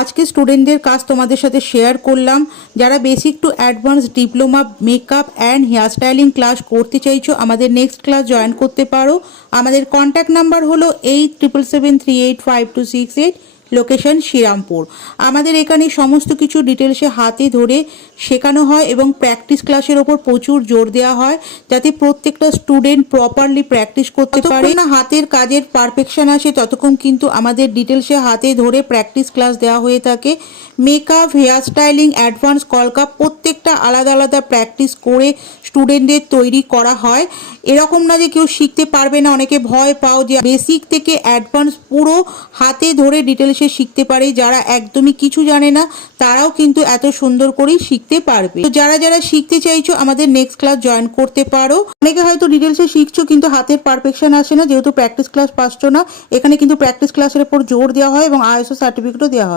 আজকে স্টুডেন্টদের কাজ তোমাদের সাথে শেয়ার করলাম। যারা basic to advance diploma makeup and hair styling class করতে চাইছো, আমাদের নেক্সট ক্লাস জয়েন করতে পারো। আমাদের কন্ট্যাক্ট নাম্বার হলো 8777385268, লোকেশন শ্রীরামপুর। আমাদের এখানে সমস্ত কিছু ডিটেলসে হাতে ধরে শেখানো হয় এবং প্র্যাকটিস ক্লাসের ওপর প্রচুর জোর দেওয়া হয়, যাতে প্রত্যেকটা স্টুডেন্ট প্রপারলি প্র্যাকটিস করতে পারে। না হাতের কাজের পারফেকশন আসে ততক্ষণ কিন্তু আমাদের ডিটেলসে হাতে ধরে প্র্যাকটিস ক্লাস দেওয়া হয়ে থাকে। মেকআপ, হেয়ার স্টাইলিং, অ্যাডভান্স, কলকাপ প্রত্যেকটা আলাদা আলাদা প্র্যাকটিস করে স্টুডেন্টদের তৈরি করা হয়। এরকম না যে কেউ শিখতে পারবে না, অনেকে ভয় পাও যে বেসিক থেকে অ্যাডভান্স পুরো হাতে ধরে ডিটেলসে শিখতে পারে। যারা একদমই কিছু জানে না তারাও কিন্তু এত সুন্দর করেই শিখতে পারবে। তো যারা যারা শিখতে চাইছো আমাদের নেক্সট ক্লাস জয়েন করতে পারো। অনেকে হয়তো ডিটেলসে শিখছো কিন্তু হাতের পারফেকশন আসে না, যেহেতু প্র্যাকটিস ক্লাস পাচ্ছ না। এখানে কিন্তু প্র্যাকটিস ক্লাসের উপর জোর দেওয়া হয় এবং ISO সার্টিফিকেটও দেওয়া হয়।